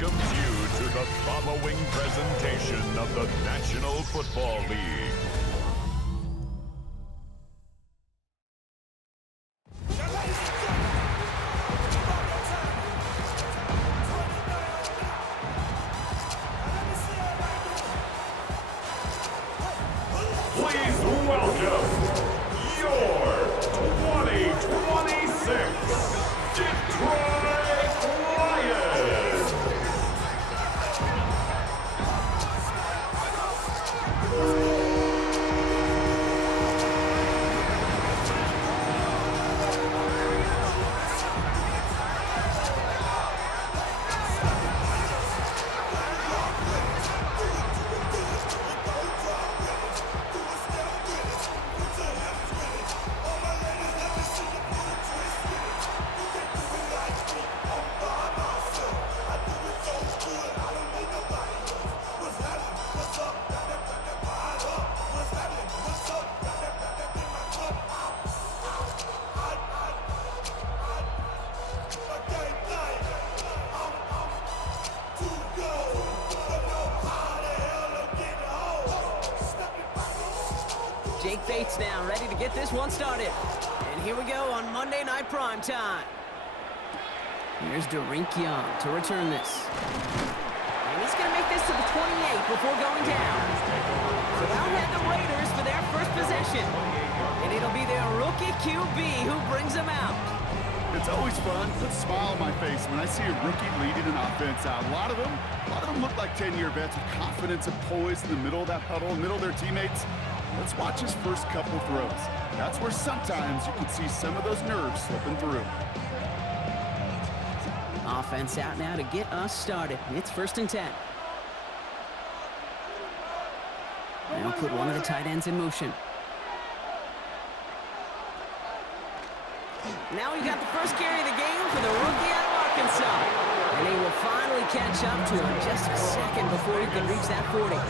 welcomes you to the following presentation of the National Football League. Please welcome your 2026 Detroit Lions. Jake Bates now, ready to get this one started. And here we go on Monday Night Primetime. Here's Derink Young to return this. And he's going to make this to the 28 before going down. So out head the Raiders for their first possession. And it'll be their rookie QB who brings them out. It's always fun, put a smile on my face when I see a rookie leading an offense out. A lot of them look like 10-year vets with confidence and poise in the middle of that huddle, in the middle of their teammates. Let's watch his first couple throws. That's where sometimes you can see some of those nerves slipping through. Offense out now to get us started. It's 1st and 10. Now put one of the tight ends in motion. Now we got the first carry of the game for the rookie out of Arkansas. And he will finally catch up to him just a second before he can reach that 40.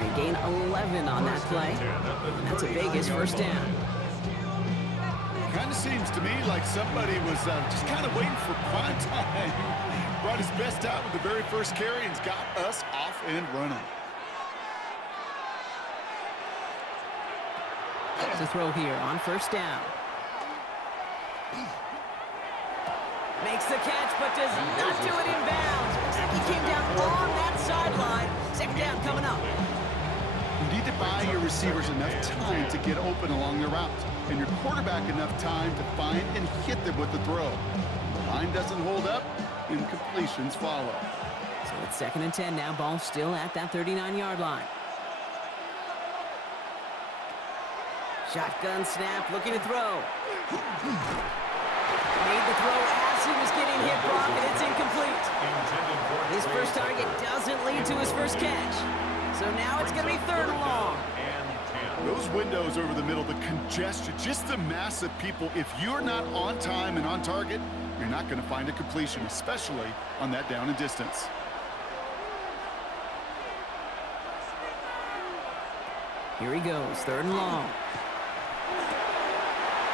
They gain 11 on that play. And that's a Vegas first down. Kind of seems to me like somebody was just kind of waiting for prime time. Brought his best out with the very first carry and's got us off and running. To throw here on 1st down. Makes the catch, but does not do it in bounds. Looks like he came down on that sideline. 2nd down coming up. You need to buy your receivers enough time to get open along the route, and your quarterback enough time to find and hit them with the throw. The line doesn't hold up, incompletions follow. So it's 2nd and 10 now. Ball still at that 39-yard line. Shotgun snap, looking to throw. Made the throw as he was getting hit, Brock, and it's incomplete. His first target doesn't lead to his first catch. So now it's going to be 3rd and long. Those windows over the middle, the congestion, just the mass of people. If you're not on time and on target, you're not going to find a completion, especially on that down and distance. Here he goes, 3rd and long.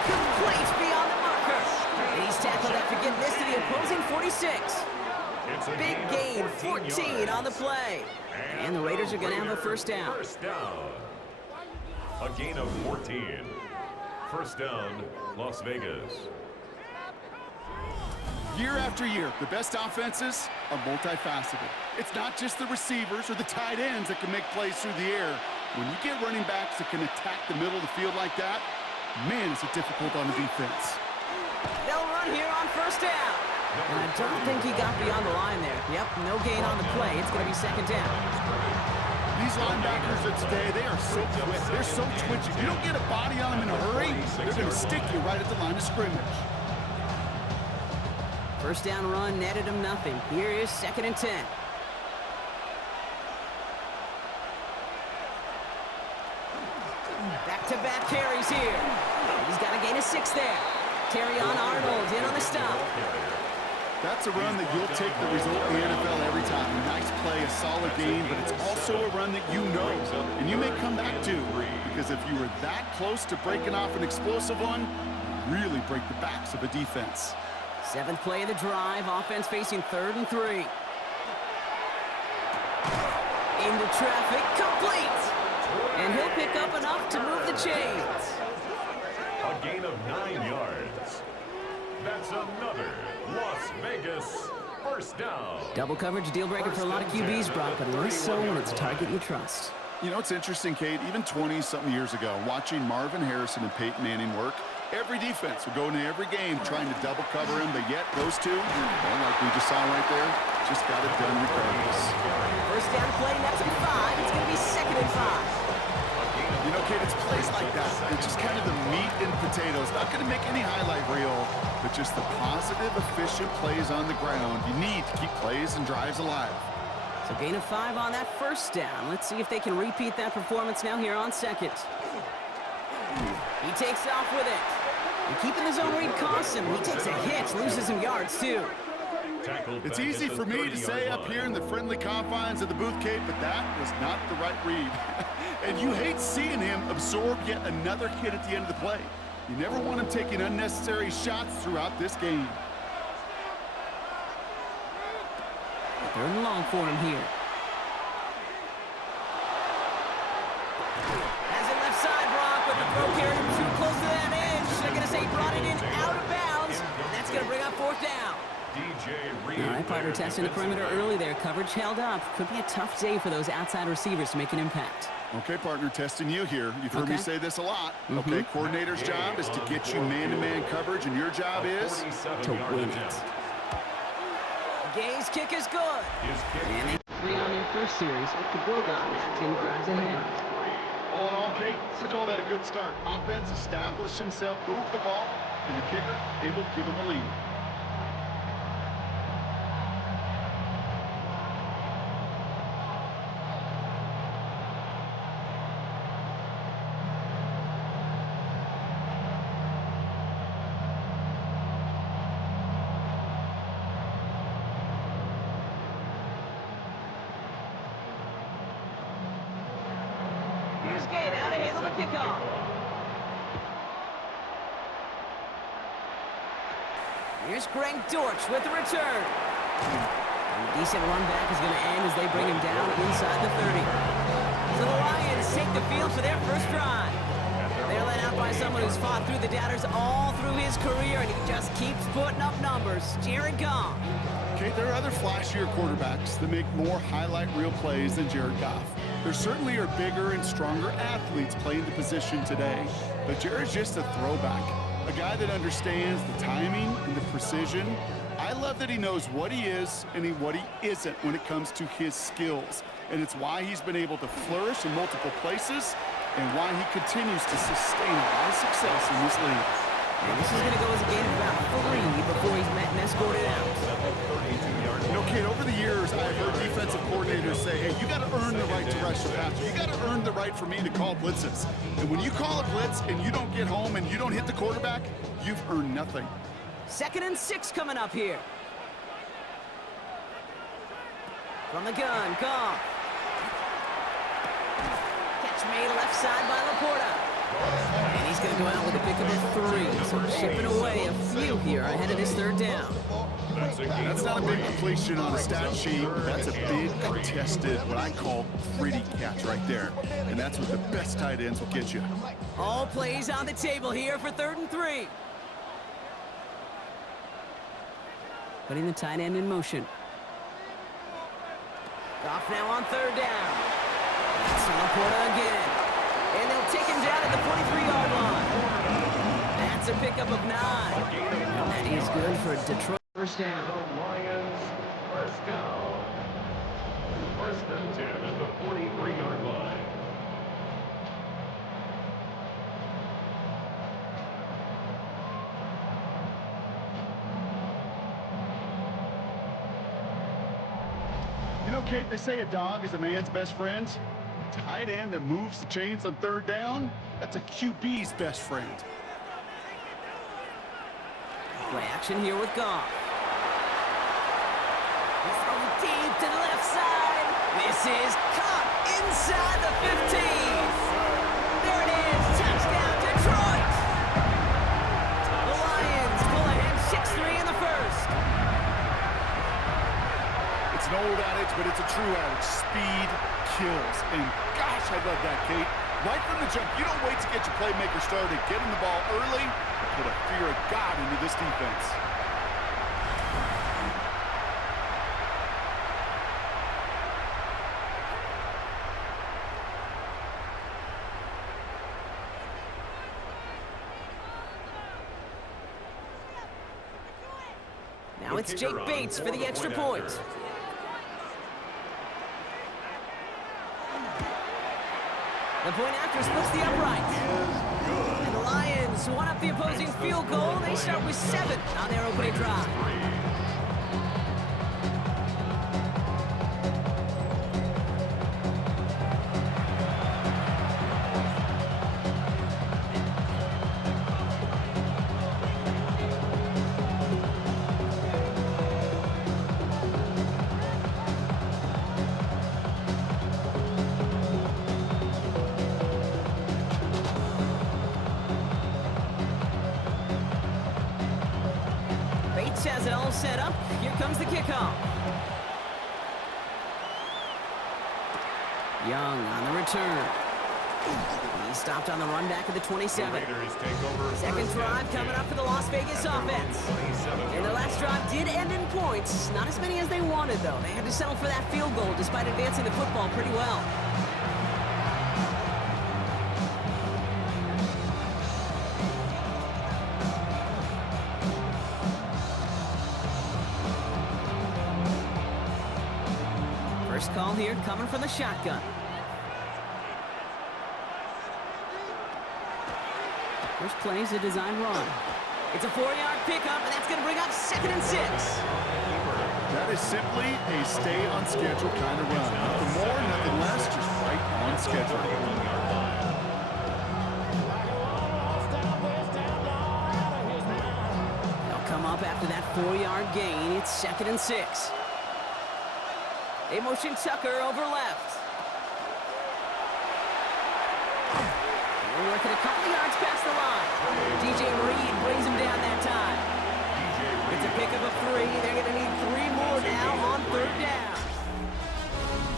Complete beyond the marker. And he's tackled after getting this to the opposing 46. Big gain, 14 on the play. And the Raiders are going to have a 1st down. A gain of 14. 1st down, Las Vegas. Year after year, the best offenses are multifaceted. It's not just the receivers or the tight ends that can make plays through the air. When you get running backs that can attack the middle of the field like that, man, is it difficult on the defense. They'll run here on 1st down. And I don't think he got beyond the line there. Yep, no gain on the play. It's going to be 2nd down. These linebackers of today, they are so quick. They're so twitchy. You don't get a body on them in a hurry, they're going to stick you right at the line of scrimmage. 1st down run netted him nothing. Here is 2nd and 10. Back-to-back carries here. He's got to gain a 6 there. Terrion Arnold in on the stop. That's a run that you'll take the result in the NFL every time. A nice play, a solid game, but it's also a run that you know, and you may come back to, because if you were that close to breaking off an explosive one, you really break the backs of a defense. 7th play of the drive, offense facing 3rd and 3. Into traffic, complete! And he'll pick up enough to move the chains. A gain of 9 yards. That's another Las Vegas first down. Double coverage deal breaker for a lot of QBs, Brock, but less so when it's a target you trust. You know, it's interesting, Kate, even 20-something years ago, watching Marvin Harrison and Peyton Manning work, every defense would go into every game trying to double cover him, but yet those two, well, like we just saw right there, just got it done regardless. First down play, that's at 5. It's going to be 2nd and 5. You know, Kate, it's plays like that. It's just kind of the meat and potatoes. Not going to make any highlight reel, but just the positive, efficient plays on the ground. You need to keep plays and drives alive. So gain of 5 on that first down. Let's see if they can repeat that performance now here on 2nd. He takes off with it. And keeping the zone read costs him. He takes a hit, loses some yards too. It's easy for me to say up here in the friendly confines of the booth, Kate, but that was not the right read. And you hate seeing him absorb yet another hit at the end of the play. You never want him taking unnecessary shots throughout this game. 3rd and long for him here. Has it left side, Brock, with the throw carried him too close to that edge. They're going to say he brought it in out of bounds, and that's going to bring up 4th down. All right, partner testing the perimeter early there. Coverage held up. Could be a tough day for those outside receivers to make an impact. Okay, partner, testing you here. You've heard me say this a lot. Okay, coordinator's job is to get you man-to-man coverage, and your job is to win it. Gay's kick is good. And they 3 on their first series. What could build on that? 10 drives ahead. All in all, Kate, let's call that a good start. Offense established himself, moved the ball, and the kicker able to give him a lead. Here's Gay now to handle the kickoff. Here's Greg Dortch with the return. And a decent run back is going to end as they bring him down inside the 30. So the Lions take the field for their first drive. They're led out by someone who's fought through the doubters all through his career, and he just keeps putting up numbers. Jared Goff. Okay, there are other flashier quarterbacks that make more highlight reel plays than Jared Goff. There certainly are bigger and stronger athletes playing the position today, but Jared's just a throwback, a guy that understands the timing and the precision. I love that he knows what he is and what he isn't when it comes to his skills, and it's why he's been able to flourish in multiple places and why he continues to sustain a lot of success in this league. And this is going to go as a gain of about 3 before he's met and escorted out. You know, Kate, over the years, I've heard defensive coordinators say, hey, you got to earn the right to rush the passer. You got to earn the right for me to call blitzes. And when you call a blitz and you don't get home and you don't hit the quarterback, you've earned nothing. 2nd and 6 coming up here. From the gun, Goff. Catch made left side by Laporta. And he's going to go out with a pickup of 3. So chipping away a few here ahead of this 3rd down. That's not a big completion on a stat sheet. That's a big contested, what I call pretty catch right there. And that's what the best tight ends will get you. All plays on the table here for 3rd and 3. Putting the tight end in motion. Goff now on 3rd down. That's Laporta again. And they'll take him down at the 43-yard line. That's a pickup of 9. And that is good for Detroit. First down. The Lions first down. 1st and 10 at the 43-yard line. You know, Kate, they say a dog is a man's best friend. Tight end that moves the chains on 3rd down, that's a QB's best friend. Play action here with Goff. He's throwing deep to the left side. This is caught inside the 15. There it is. Touchdown, Detroit. The Lions pull ahead 6-3 in the first. It's an an old adage, but it's a true adage. Speed kills. And gosh, I love that, Kate. Right from the jump, you don't wait to get your playmaker started. Getting the ball early, put a fear of God into this defense. Now it's Jake Bates for the extra point. The point after splits the uprights. And the Lions won up the opposing field goal. They start with 7 on their opening drive. Has it all set up. Here comes the kickoff. Young on the return. He stopped on the run back of the 27. Second drive coming up for the Las Vegas offense. And their last drive did end in points. Not as many as they wanted, though. They had to settle for that field goal despite advancing the football pretty well. First call here coming from the shotgun. First play is a design run. It's a 4-yard pickup, and that's going to bring up 2nd and 6. That is simply a stay-on-schedule kind of run. Nothing more, nothing less, just right on schedule. They'll come up after that 4-yard gain. It's 2nd and 6. They motion Tucker over left. They're working a couple yards past the line. DJ Reed brings him down that time. It's a pickup of 3. They're going to need 3 more now on 3rd down.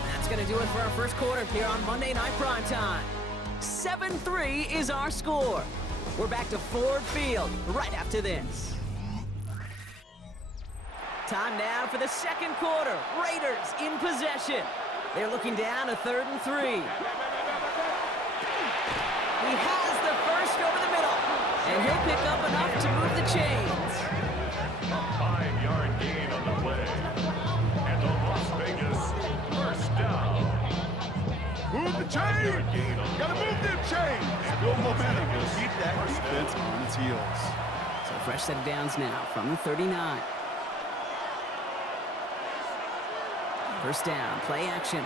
That's going to do it for our first quarter here on Monday Night Primetime. 7-3 is our score. We're back to Ford Field right after this. Time now for the second quarter. Raiders in possession. They're looking down a 3rd and 3. He has the first over the middle. And he'll pick up enough to move the chains. A 5-yard gain on the play. And the Las Vegas first down. Move the chain! Gotta move them chains! Build momentum. Keep that defense on its heels. So fresh set of downs now from the 39. First down, play action.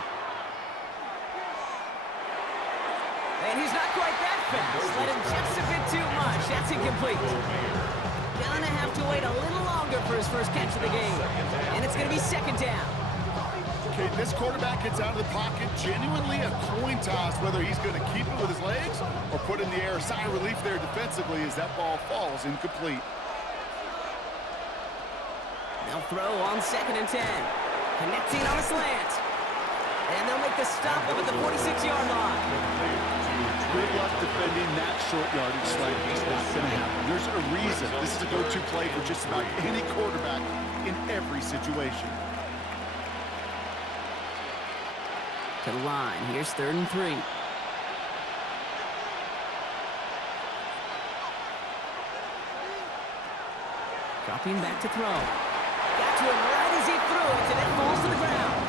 And he's not quite that fast. Let him just a bit too much. That's incomplete. Gonna have to wait a little longer for his first catch of the game. And it's gonna be 2nd down. Okay, this quarterback gets out of the pocket, genuinely a coin toss whether he's going to keep it with his legs or put in the air. Sigh of relief there defensively as that ball falls incomplete. They'll throw on 2nd and 10. Connecting on a slant. And they'll make the stop up at the 46-yard line. Good luck defending that short yardage slant. It's not going to happen. There's a reason. This is a go-to play for just about any quarterback in every situation. To the line. Here's 3rd and 3. Dropping back to throw. Got to him right as he threw it, and it falls to the ground.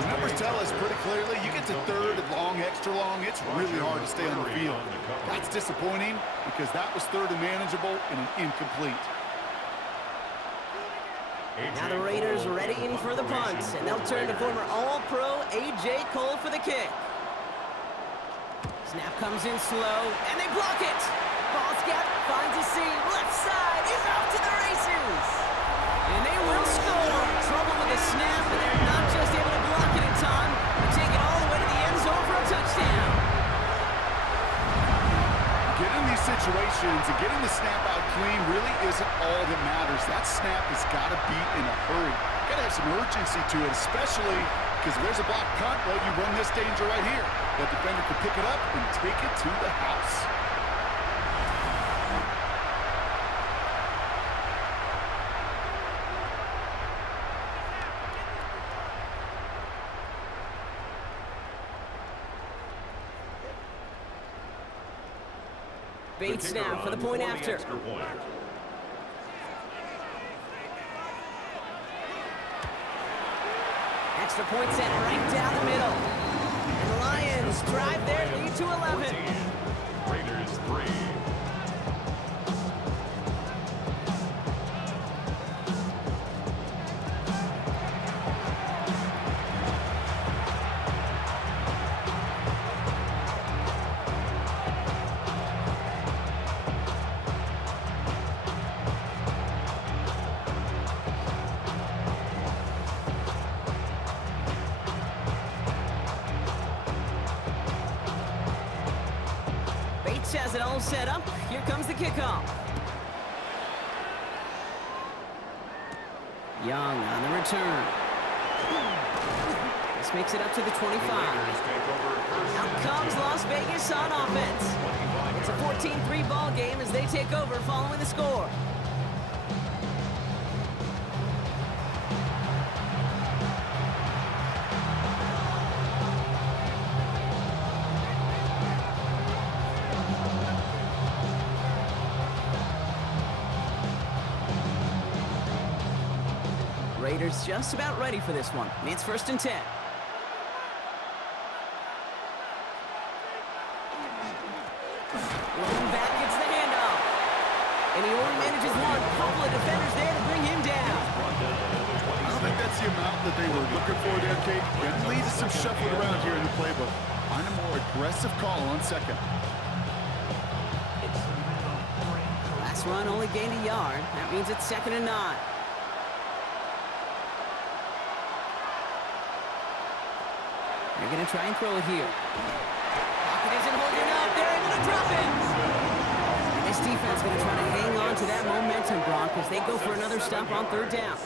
The numbers tell us pretty clearly, you get to 3rd and long, extra long, it's really hard to stay on the field. That's disappointing because that was 3rd and manageable and an incomplete. Now the Raiders readying for the punt, and they'll turn to former All-Pro A.J. Cole for the kick. Snap comes in slow, and they block it. Ball scout finds a seam. Left side is off to the races. And they will score. Trouble with the snap, and they're not just able to block it in time, but take it all the way to the end zone for a touchdown. Getting these situations and getting the snap out clean really isn't all that matters. That snap has got to be in a hurry. got to have some urgency to it, especially because if there's a block punt, well, you run this danger right here. That defender can pick it up and take it to the house. Bates now for the point after. Extra point set right down the middle. And the Lions drive their lead to 11. Raiders 3. Bates has it all set up. Here comes the kickoff. Young on the return. This makes it up to the 25. Out comes Las Vegas on offense. It's a 14-3 ball game as they take over following the score. Raiders just about ready for this one. It's 1st and 10. Rolling back gets the handoff. And he only manages one. Couple of defenders there to bring him down. I don't think that's the amount that they were looking for there, Kate. Can lead to some shuffling around here in the playbook. Find a more aggressive call on second. Last run only gained a yard. That means it's 2nd and 9. They're going to try and throw it here. Pocket isn't holding up. They're able to drop it. And this defense is going to try to hang on to that momentum, Brock, as they go for another stop on 3rd down.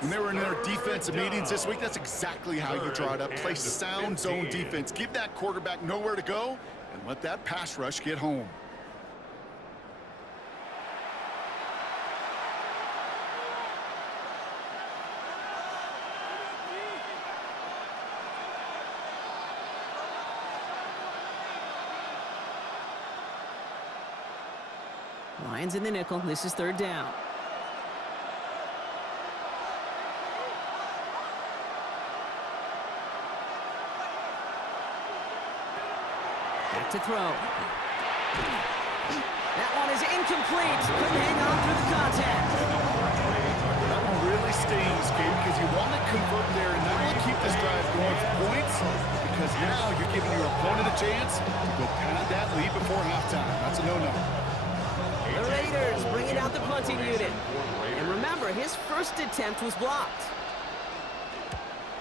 When they were in their defensive meetings this week, that's exactly how you draw it up. Play sound zone defense. Give that quarterback nowhere to go and let that pass rush get home. Lions in the nickel. This is 3rd down. Back to throw. That one is incomplete. Couldn't hang on through the contact. That one really stings, Kate, because you want to convert there and not only keep this drive going for points, because now you're giving your opponent a chance to go pad that lead before halftime. That's a no-no. The Raiders bringing out the punting unit. And remember, his first attempt was blocked.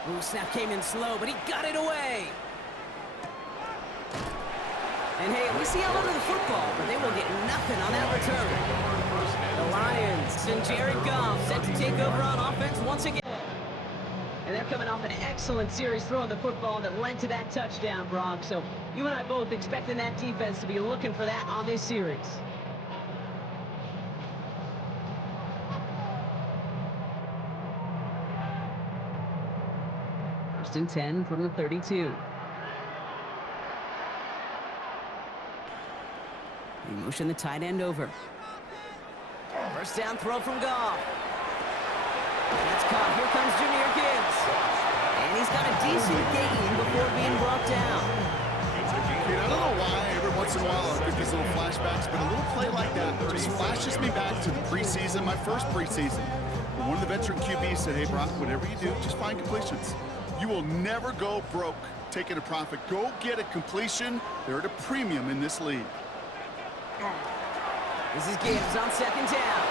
Ooh, snap came in slow, but he got it away. And hey, we see a lot of the football, but they will get nothing on that return. The Lions and Jared Goff set to take over on offense once again. And they're coming off an excellent series throwing the football that led to that touchdown, Brock. So you and I both expecting that defense to be looking for that on this series. First and 10 from the 32. We motion the tight end over. First down throw from Goff. That's caught. Here comes Jahmyr Gibbs. And he's got a decent gain before being brought down. Dude, I don't know why every once in a while I get these little flashbacks, but a little play like that just flashes me back to the preseason, my first preseason. One of the veteran QBs said, hey, Brock, whatever you do, just find completions. You will never go broke taking a profit. Go get a completion. They're at a premium in this league. This is Gibbs on 2nd down.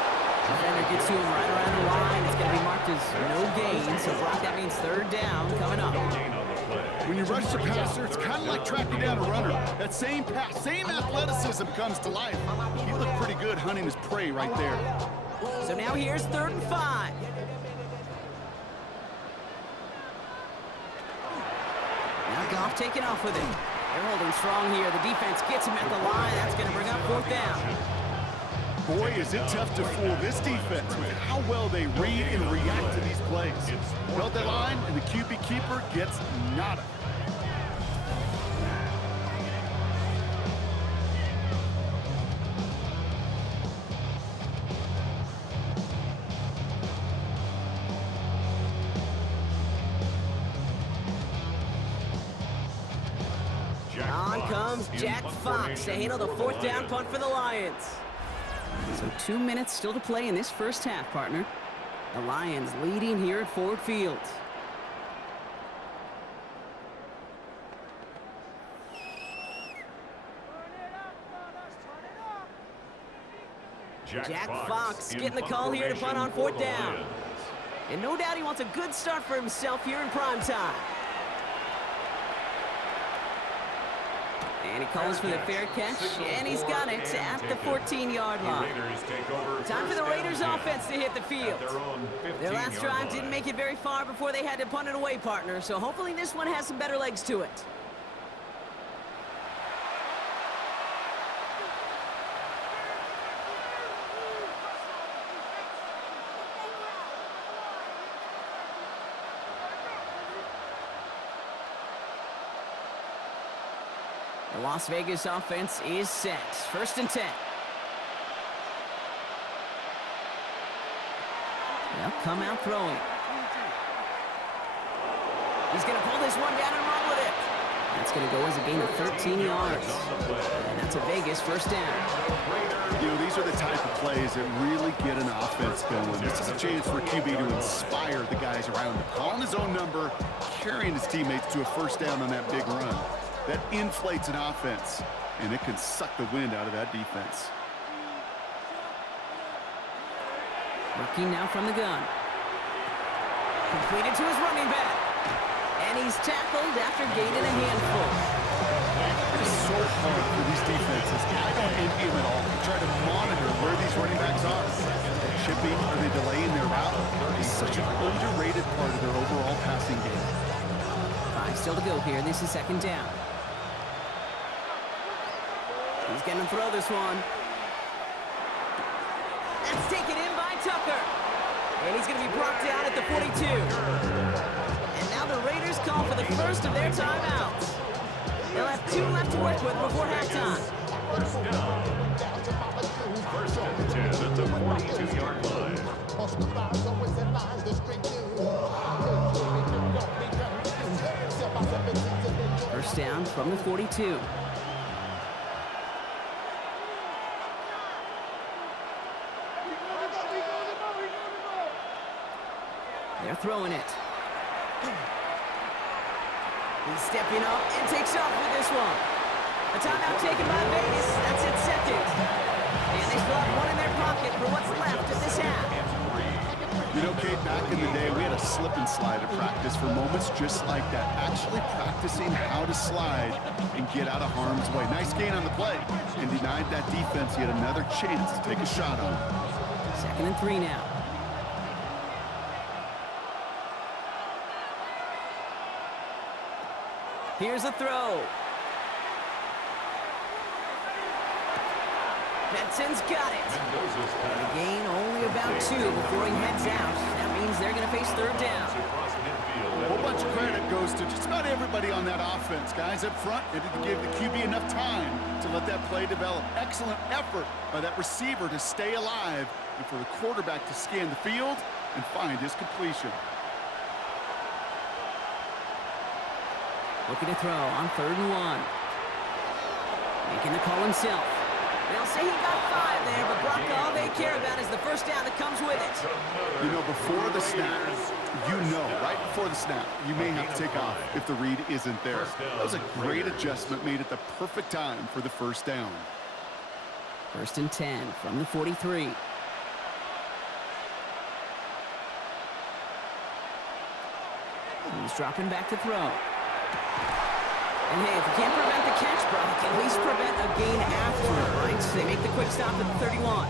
Defender gets to him right around the line. It's going to be marked as no gain. So, Brock, that means 3rd down coming up. When you rush the passer, it's kind of like tracking down a runner. That same pass, same athleticism comes to life. He looked pretty good hunting his prey right there. So now here's 3rd and 5. Now Goff taking off with it. They're holding strong here. The defense gets him at the line. That's going to bring up 4th down. Boy, is it tough to fool this defense with how well they read and react to these plays. Held that line, and the QB keeper gets nada. On comes Jack Fox to handle the 4th down punt for the Lions. So 2 minutes still to play in this first half, partner. The Lions leading here at Ford Field. Jack Fox getting the call here to punt on 4th down. And no doubt he wants a good start for himself here in prime time. And he calls for the fair catch, and he's got it at the 14-yard line. Time for the Raiders offense to hit the field. Their last drive didn't make it very far before they had to punt it away, partner, so hopefully this one has some better legs to it. The Las Vegas offense is set. 1st and 10. They'll come out throwing. He's going to pull this one down and run with it. That's going to go as a gain of 13 yards. And that's a Vegas 1st down. You know, these are the type of plays that really get an offense going. This is a chance for QB to inspire the guys around him. Calling his own number, carrying his teammates to a 1st down on that big run. That inflates an offense, and it can suck the wind out of that defense. Working now from the gun. Completed to his running back. And he's tackled after gaining a handful. It is so hard for these defenses. I don't envy them at all. They try to monitor where these running backs are. They're chipping, are they delaying their route? It's such an underrated part of their overall passing game. 5 still to go here. This is 2nd down. He's going to throw this one. That's taken in by Tucker. And he's going to be brought down at the 42. And now the Raiders call for the first of their timeouts. They'll have 2 left to work with before halftime. 1st and 10 at the 42-yard line. 1st down from the 42. They're throwing it. He's stepping up and takes off with this one. A timeout taken by Vegas. That's it, 2nd. And they still have one in their pocket for what's left of this half. You know, Kate, back in the day, we had a slip and slide at practice for moments just like that. Actually practicing how to slide and get out of harm's way. Nice gain on the play, and denied that defense yet another chance to take a shot on him. 2nd and 3 now. Here's a throw. Benson's got it. And a gain only about 2 before he heads out. That means they're going to face 3rd down. A whole bunch of credit goes to just about everybody on that offense. Guys up front, they didn't give the QB enough time to let that play develop. Excellent effort by that receiver to stay alive and for the quarterback to scan the field and find his completion. Looking to throw on 3rd and 1. Making the call himself. They'll say he got 5 there, but Brock, all they care about is the 1st down that comes with it. You know, before the snap, right before the snap, you may have to take off if the read isn't there. That was a great adjustment made at the perfect time for the 1st down. 1st and 10 from the 43. He's dropping back to throw. And hey, if you can't prevent the catch, Brock, at least prevent a gain after it, right? So they make the quick stop at the 31.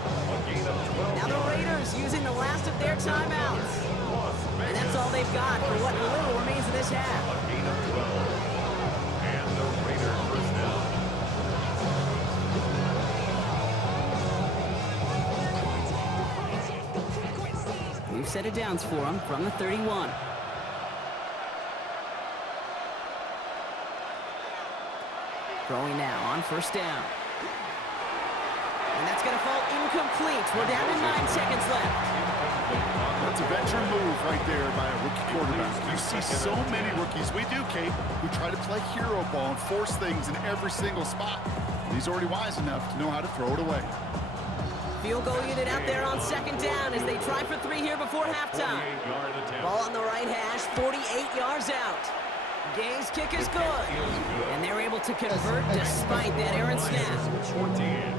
Now the Raiders using the last of their timeouts. And that's all they've got for what little remains of this half. We've set it downs for him from the 31. Throwing now on first down. And that's going to fall incomplete. We're down to 9 seconds left. That's a veteran move right there by a rookie quarterback. You see so many rookies, we do, Kate, who try to play hero ball and force things in every single spot. And he's already wise enough to know how to throw it away. Field goal unit out there on second down as they try for 3 here before halftime. Ball on the right hash, 48 yards out. Gay's kick is good, and they're able to convert despite that errant snap.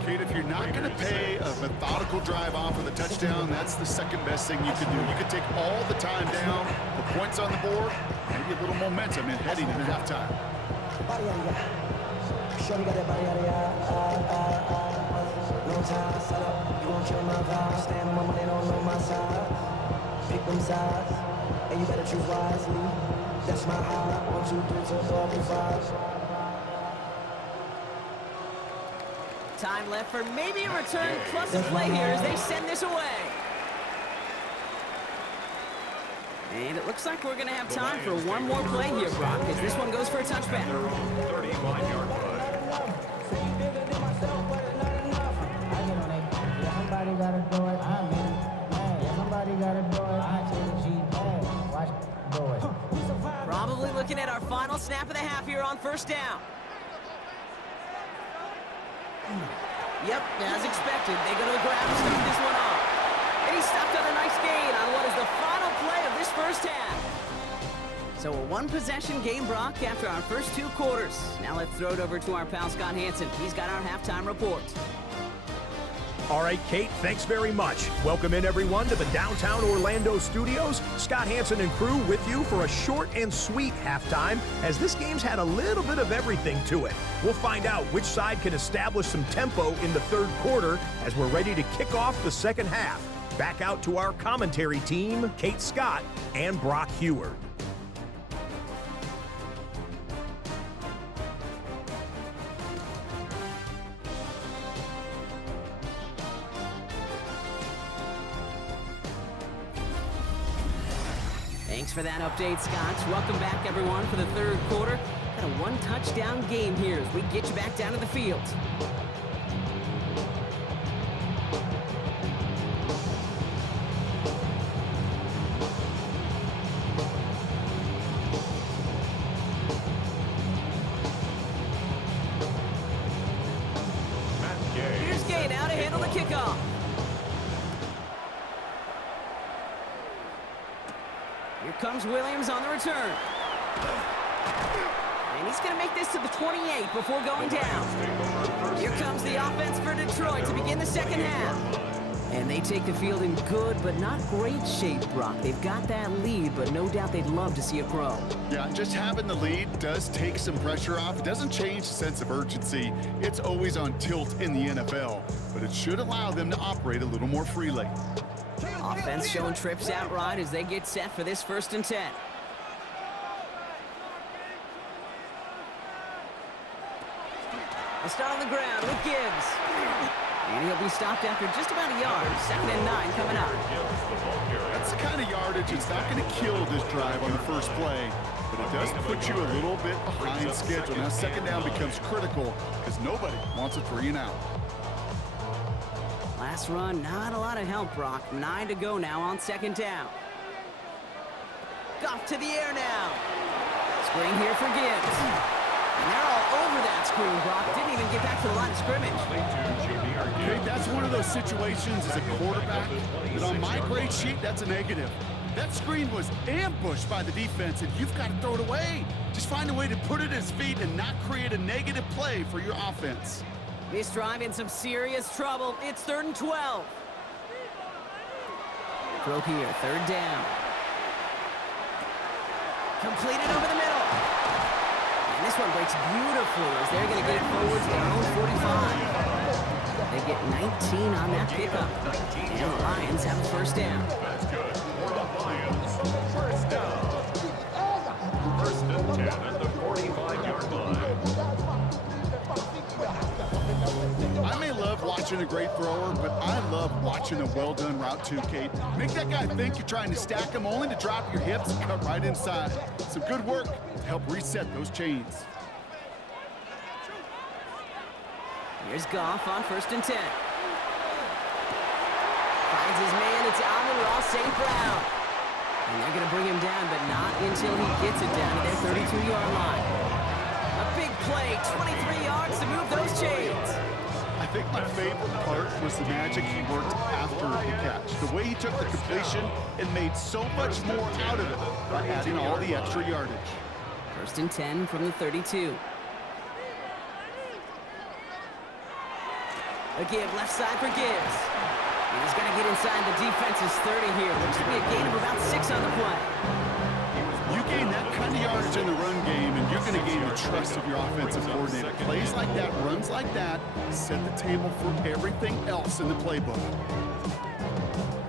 Kate, if you're not going to pay a methodical drive off with a touchdown, that's the second best thing you can do. You can take all the time down, put points on the board, maybe a little momentum in heading into halftime. Pick them sides, and you better choose wisely. That's my high. 1, 2, 3, 4, 5. Time left for maybe a return plus a play here as they send this away. And it looks like we're going to have time for one more play here, Brock, as this one goes for a touchback. 35-yard run. Somebody gotta do it. I'm in. Somebody gotta do it. I take the G. Watch do it. Probably looking at our final snap of the half here on first down. Yep, as expected, they go to the ground and start this one off. And he stopped on a nice gain on what is the final play of this first half. So a one-possession game, Brock, after our first 2 quarters. Now let's throw it over to our pal Scott Hansen. He's got our halftime report. All right, Kate, thanks very much. Welcome in, everyone, to the downtown Orlando studios. Scott Hansen and crew with you for a short and sweet halftime, as this game's had a little bit of everything to it. We'll find out which side can establish some tempo in the third quarter as we're ready to kick off the second half. Back out to our commentary team, Kate Scott and Brock Heward. Thanks for that update, Scott. Welcome back, everyone, for the third quarter. Got a one-touchdown game here as we get you back down to the field. Here's Gay now to handle the kickoff. Here comes Williams on the return. And he's going to make this to the 28 before going down. Here comes the offense for Detroit to begin the second half. And they take the field in good but not great shape, Brock. They've got that lead, but no doubt they'd love to see it grow. Yeah, just having the lead does take some pressure off. It doesn't change the sense of urgency. It's always on tilt in the NFL, but it should allow them to operate a little more freely. Offense showing trips out right as they get set for this 1st and 10. They'll start on the ground with Gibbs. And he'll be stopped after just about a yard. 2nd and 9 coming up. That's the kind of yardage it's not going to kill this drive on the first play, but it does put you a little bit behind schedule. Now 2nd down becomes critical because nobody wants a 3 and out. Last run, not a lot of help, Brock. 9 to go now on 2nd down. Goff to the air now. Screen here for Gibbs. And they're all over that screen, Brock. Didn't even get back to the line of scrimmage. Okay, that's one of those situations as a quarterback that on my grade sheet, that's a negative. That screen was ambushed by the defense, and you've got to throw it away. Just find a way to put it at his feet and not create a negative play for your offense. This drive in some serious trouble. It's 3rd and 12. Throw here, 3rd down. Completed over the middle. And this one breaks beautifully as they're going to get it forward to their own 45. They get 19 on that pickup. And the Lions have the 1st down. That's good for the Lions. 1st down. 1st and 10 at the 45-yard line. I may love watching been a great thrower, but I love watching a well-done route too, Kate. Make that guy think you're trying to stack him only to drop your hips and cut right inside. Some good work to help reset those chains. Here's Goff on 1st and 10. Finds his man, it's Amon-Ra St. Brown. And they're going to bring him down, but not until he gets it down to their 32-yard line. A big play, 23 yards to move those chains. I think my favorite part was the magic he worked after the catch. The way he took the completion and made so much more out of it by adding all the extra yardage. 1st and 10 from the 32. A give, left side for Gibbs. And he's going to get inside the defense's 30 here. Looks to be a gain of about 6 on the play. You gain that kind of yardage in the run game, and you're going to gain the trust of your offensive coordinator. Plays like that, runs like that, set the table for everything else in the playbook.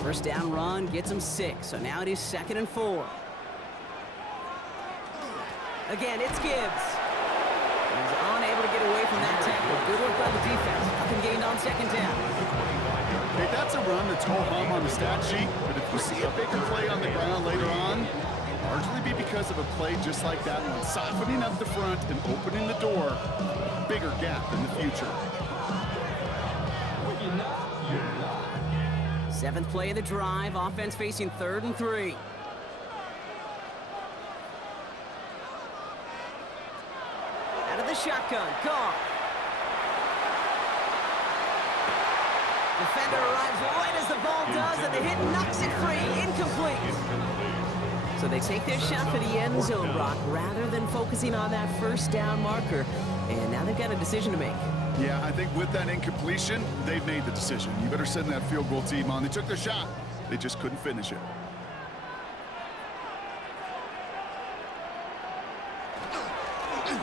1st down run gets him 6, so now it is 2nd and 4. Again, it's Gibbs. He's unable to get away from that tackle. Good work by the defense. Nothing gained on 2nd down. Okay, that's a run that's ho-hum on the stat sheet, but if you see a bigger play on the ground later on, largely be because of a play just like that one, softening up the front and opening the door, bigger gap in the future. 7th play of the drive, offense facing 3rd and 3. Out of the shotgun, Goff. Defender arrives right as the ball does, and the hit knocks it free, incomplete. So they take their shot for the end zone, Brock, rather than focusing on that 1st down marker. And now they've got a decision to make. Yeah, I think with that incompletion, they've made the decision. You better send that field goal team on. They took their shot. They just couldn't finish it.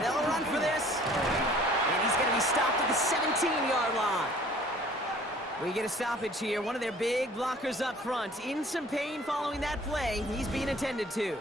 They'll run for this. And he's going to be stopped at the 17-yard line. We get a stoppage here. One of their big blockers up front. In some pain following that play. He's being attended to.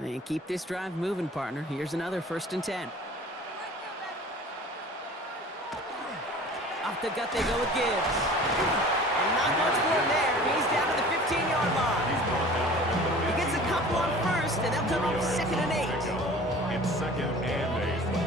And keep this drive moving, partner. Here's another 1st and 10. Off the gut they go with Gibbs. And not much more there. He's down to the 15-yard line. He gets a couple on 1st, and they'll come up 2nd and 8. It's 2nd and 8.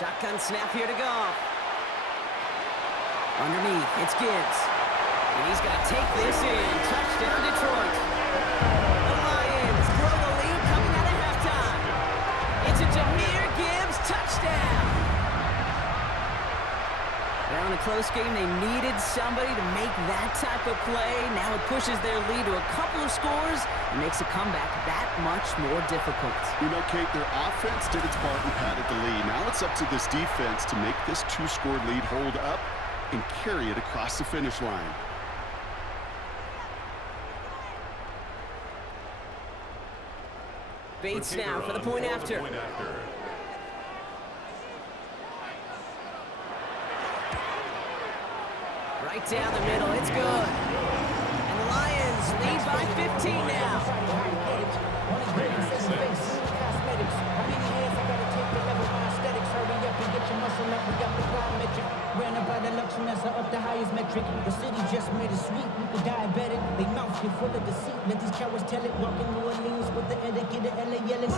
Shotgun snap here to Goff. Underneath, it's Gibbs. And he's going to take this in. Touchdown, Detroit. The Lions grow the lead coming out of halftime. It's a Jahmyr Gibbs touchdown. Well, in a close game, they needed somebody to make that type of play. Now it pushes their lead to a couple of scores and makes a comeback that much more difficult. You know, Kate, their offense did its part and padded the lead. Now it's up to this defense to make this 2-score lead hold up and carry it across the finish line. Bates now for the point after. Right down the middle, it's good. And the Lions lead by 15 now. Ran up by the luxury, that's up the highest metric. The city just made it sweet. People diabetic, they mouths get full of deceit. Let these cowards tell it. Walking New Orleans with the etiquette of LA yelling.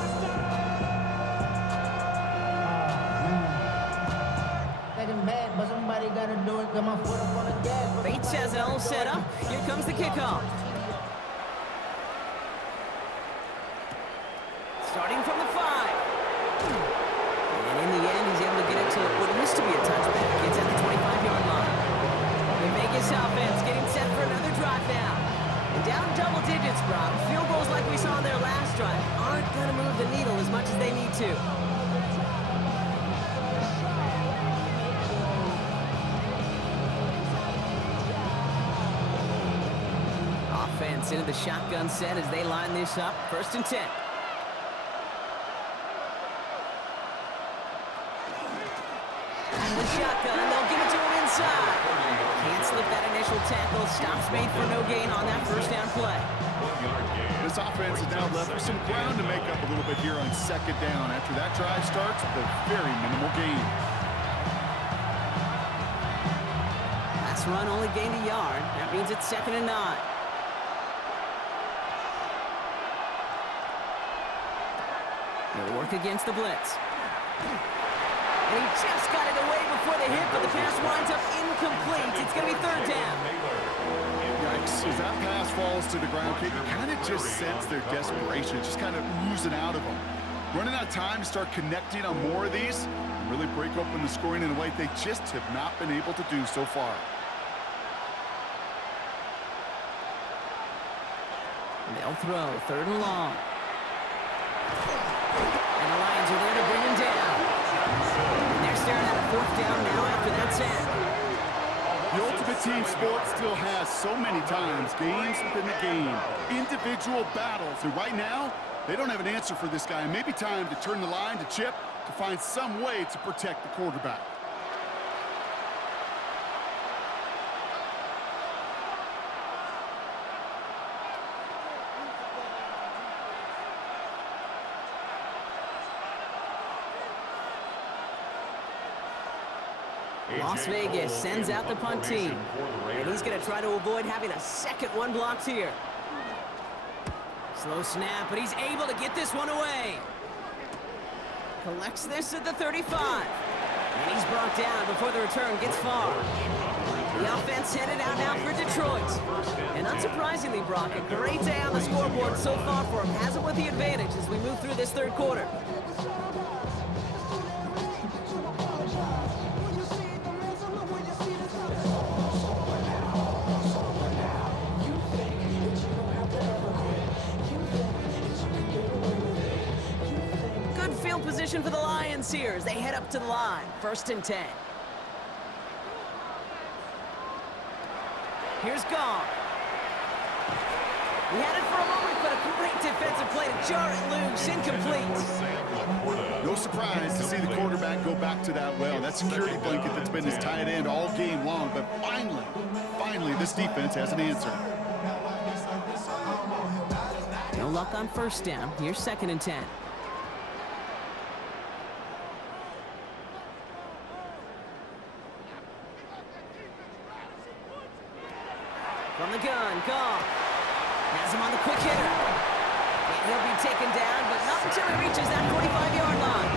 Bad, but somebody gotta do it. Got my foot up on the gas. Bates has it all set up. Here comes the kickoff. Starting from the 5. And in the end, he's able to get it to what used to be a touchback. It's at the 25-yard line. The Vegas offense getting set for another drive now. And down double digits, Brock. Field goal 2. Offense into the shotgun set as they line this up. 1st and 10. Out of the shotgun, they'll give it to him inside. Can't slip that initial tackle. Stops made for no gain on that 1st down play. This offense is now left with some ground to make up a little bit here on 2nd down after that drive starts with a very minimal gain. Last run only gained a yard. That means it's 2nd and 9. They'll work against the blitz. And he just got it away before the hit, but the pass winds up incomplete. It's going to be 3rd down. Yikes, as that pass falls to the ground, Kate, you kind of just sense their desperation, just kind of oozing out of them. Running out of time to start connecting on more of these and really break open the scoring in a way they just have not been able to do so far. They'll throw 3rd and long. And the Lions are there to bring him down. And they're staring at a 4th down now after that sack. The ultimate team sport still has so many times games within the game, individual battles, and right now, they don't have an answer for this guy. It may be time to turn the line to Chip to find some way to protect the quarterback. Las Vegas sends out the punt team. And he's going to try to avoid having a 2nd one blocked here. Slow snap, but he's able to get this one away. Collects this at the 35. And he's brought down before the return gets far. The offense headed out now for Detroit. And unsurprisingly, Brock, a great day on the scoreboard so far for him. Has it with the advantage as we move through this 3rd quarter. Position for the Lions here as they head up to the line. 1st and 10. Here's Goff. He had it for a moment, but a great defensive play to jar it loose. Incomplete. No surprise to see the quarterback go back to that well. That security blanket that's been his tight end all game long. But finally, this defense has an answer. No luck on 1st down. Here's 2nd and 10. From the gun, Goff has him on the quick hitter. And he'll be taken down, but not until he reaches that 45-yard line.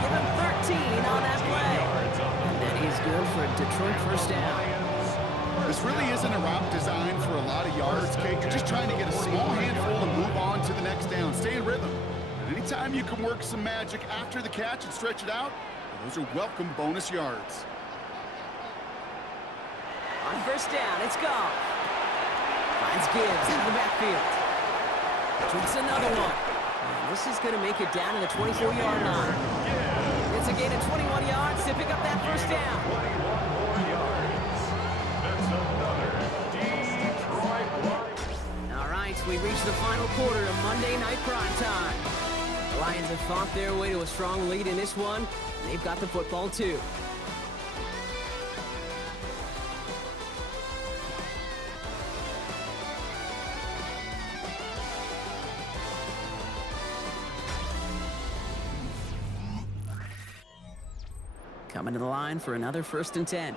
Give him 13 on that play. And that is good for a Detroit 1st down. This really isn't a route designed for a lot of yards, Kate. You're just trying to get a small handful and move on to the next down. Stay in rhythm. But anytime you can work some magic after the catch and stretch it out, those are welcome bonus yards. On 1st down, it's Goff. Finds Gibbs out of the backfield. Takes another one. And this is going to make it down to the 24-yard line. It's a gain of 21 yards to pick up that 1st down. 21 yards. That's another Detroit. All right, we reach the final quarter of Monday Night Prime Time. The Lions have fought their way to a strong lead in this one. They've got the football, too. Coming to the line for another 1st and 10.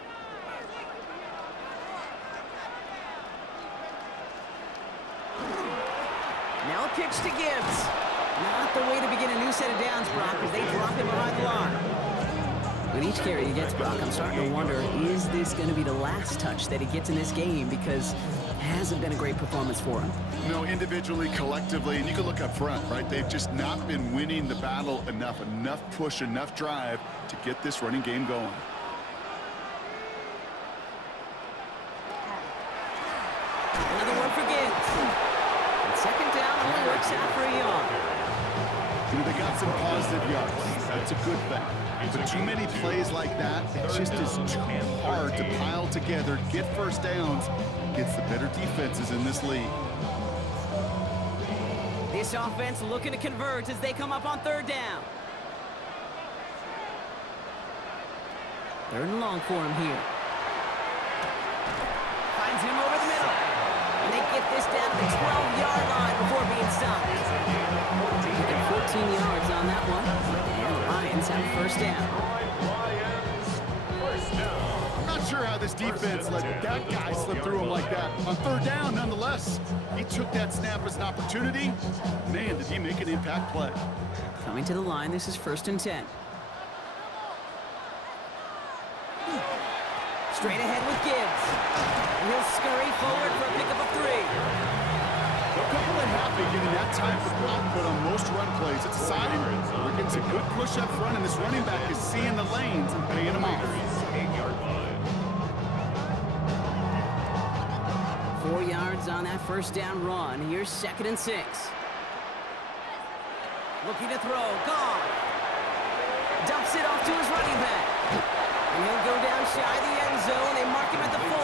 Now a pitch to Gibbs. Not the way to begin a new set of downs, Brock, as they drop him behind the line. With each carry he gets, Brock, I'm starting to wonder, is this going to be the last touch that he gets in this game? Because it hasn't been a great performance for him. You know, individually, collectively, and you can look up front, right? They've just not been winning the battle enough push, enough drive to get this running game going. Another one for Gibbs. And 2nd down only works out for a yard. You know, they got some positive yards. That's a good thing. But too many plays like that, it just is too hard to pile together, get first downs against the better defenses in this league. This offense looking to convert as they come up on third down. Third and long for him here. Finds him over the middle. And they get this down to the 12-yard line before being stopped. Taking 14 yards on that one. And the Lions have first down. I'm not sure how this defense let that guy slip through him like that. On third down, nonetheless, he took that snap as an opportunity. Man, did he make an impact play. Coming to the line, this is 1st and 10. Straight ahead with Gibbs. And he'll scurry forward for a pickup of 3. They'll come away happy getting that type of output on most run plays. It's a sign they're getting some good push up front, and this running back is seeing the lanes and paying them off. 4 yards on that first down run. Here's 2nd and 6. Looking to throw. Gone. Dumps it off to his running back. And he'll go down shy of the end zone. They mark him at the 4.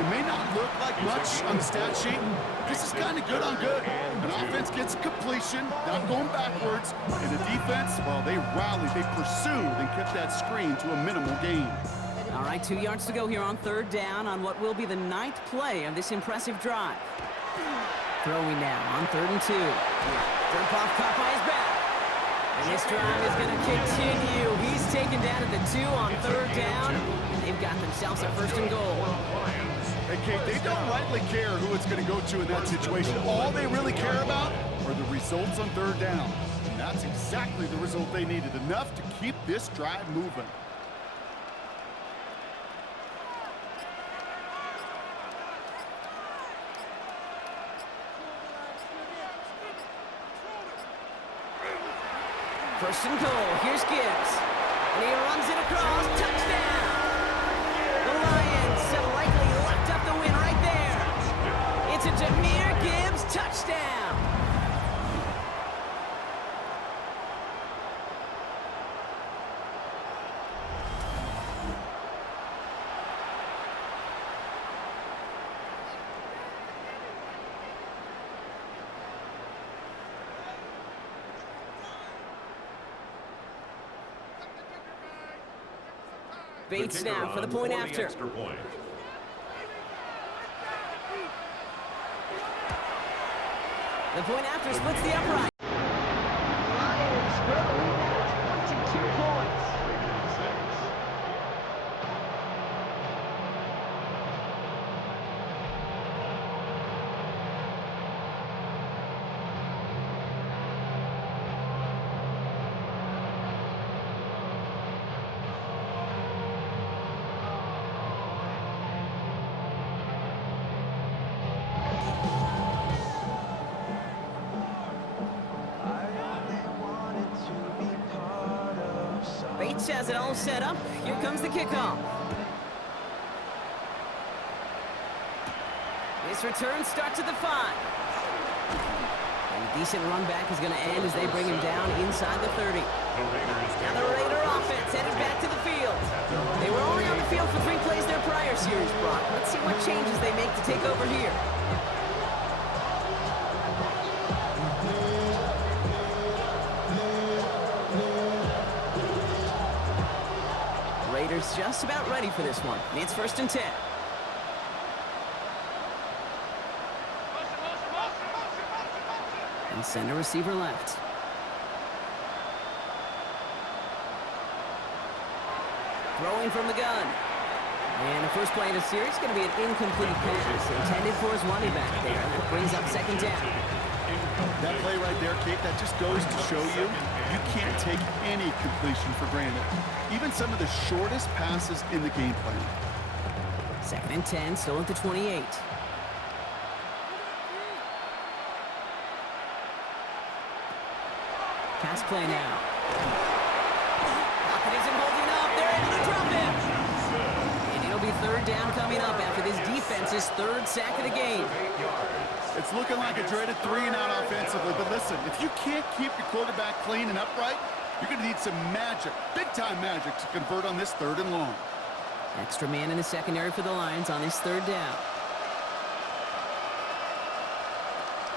It may not look like much on the stat sheet. This is kind of good on good. An offense gets completion, not going backwards. And the defense, well, they rallied, they pursued, and kept that screen to a minimal gain. All right, 2 yards to go here on third down on what will be the 9th play of this impressive drive. Throwing now on 3rd and 2. Dump off caught by his back. And this drive is going to continue. He's taken down at the 2 on third down. And they've got themselves a 1st and goal. Hey, Kate, they don't rightly care who it's going to go to in that situation. All they really care about are the results on third down. And that's exactly the result they needed. Enough to keep this drive moving. First and goal. Here's Gibbs. And he runs it across. Touchdown! The Lions have likely locked up the win right there. It's a Jahmyr Gibbs touchdown. Bates now for the point after. The point after splits the upright. Lions go at 22 points. Bates has it all set up. Here comes the kickoff. This return starts at the 5. And a decent run back is going to end as they bring him down inside the 30. Now the Raider offense headed back to the field. They were only on the field for 3 plays their prior series, Brock. Let's see what changes they make to take over here. Raiders just about ready for this one. It's 1st and 10. And center receiver left. Throwing from the gun. And the first play of the series is going to be an incomplete pass intended for his running back there. That brings up 2nd down. That play right there, Kate, that just goes to show you, you can't take any completion for granted. Even some of the shortest passes in the game plan. 2nd and 10, still at the 28. Pass play now. Lockett isn't holding up. They're able to drop him. And it'll be third down coming up after this defense's third sack of the game. It's looking like a dreaded 3-and-out offensively, but listen, if you can't keep your quarterback clean and upright, you're going to need some magic, big-time magic, to convert on this 3rd and long. Extra man in the secondary for the Lions on this 3rd down.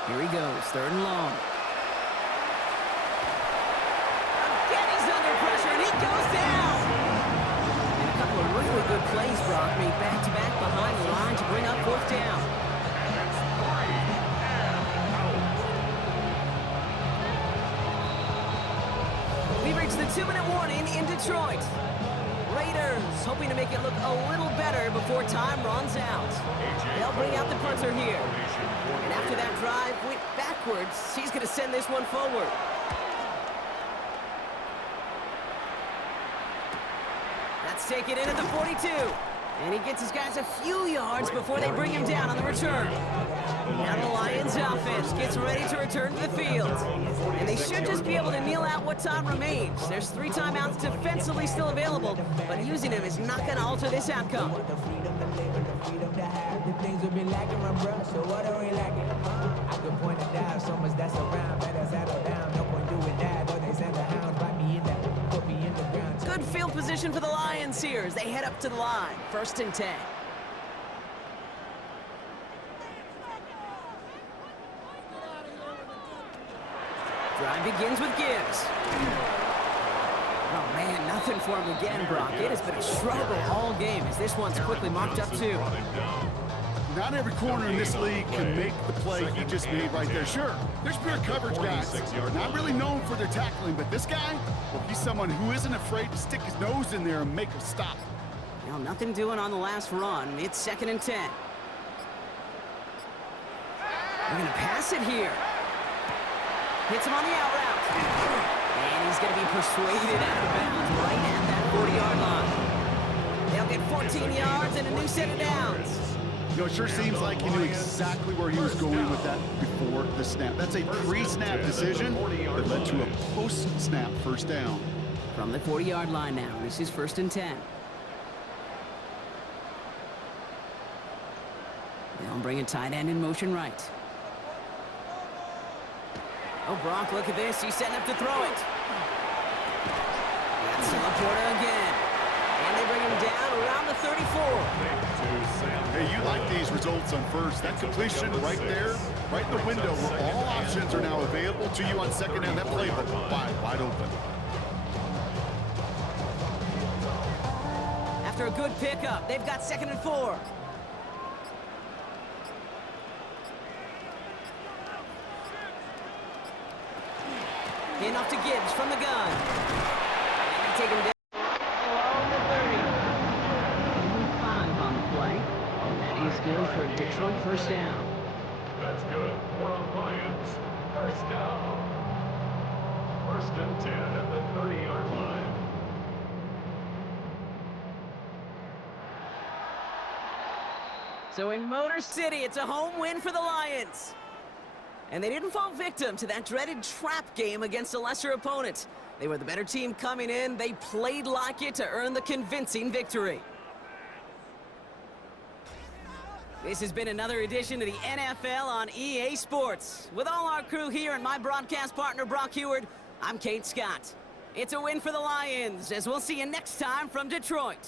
Here he goes, 3rd and long. Again, he's under pressure, and he goes down. And a couple of really good plays, Brock, made back-to-back behind the line to bring up 4th down. We reach the 2-minute warning in Detroit. Raiders hoping to make it look a little better before time runs out. They'll bring out the punter here. And after that drive went backwards, he's going to send this one forward. That's taken in at the 42. And he gets his guys a few yards before they bring him down on the return. Now the Lions offense gets ready to return to the field. And they should just be able to kneel out what time remains. There's 3 timeouts defensively still available, but using them is not going to alter this outcome. The freedom to have the things we've been lacking, my bro. So what are we lacking? I could point it down, so much that's around. Better settle down, no point doing that. Though they send the hounds, bite me in that, put me in the ground. Good field position for the Lions here as they head up to the line. 1st and 10. Drive begins with Gibbs. Oh, man, nothing for him again, Brock. It has been a struggle all game as this one's quickly marked up too. Not every corner in this league can make the play he just made right there. Sure, there's pure coverage guys, not really known for their tackling, but this guy, well, he's someone who isn't afraid to stick his nose in there and make a stop. Well, nothing doing on the last run. It's 2nd and 10. They're going to pass it here. Hits him on the out route. And he's going to be persuaded out of bounds right at that 40-yard line. They'll get 14 yards and a new set of downs. You know, it sure seems like he knew exactly where he was going with that before the snap. That's a pre-snap decision that led to a post-snap 1st down. From the 40-yard line now, this is 1st and 10. They'll bring a tight end in motion right. Oh, Brock, look at this. He's setting up to throw it. That's Laporta again. And they bring him down around the 34. Hey, you like these results on 1st. That completion right there, right in the window where all options are now available to you on 2nd down. That playbook wide open. After a good pickup, they've got 2nd and 4. In off to Gibbs from the gun. And they take him down along the 30. 5 on the play. That is good for Detroit 1st down. That's good for the Lions. 1st down. 1st and 10 at the 30-yard line. So in Motor City, it's a home win for the Lions. And they didn't fall victim to that dreaded trap game against a lesser opponent. They were the better team coming in. They played like it to earn the convincing victory. This has been another edition of the NFL on EA Sports. With all our crew here and my broadcast partner, Brock Heward, I'm Kate Scott. It's a win for the Lions, as we'll see you next time from Detroit.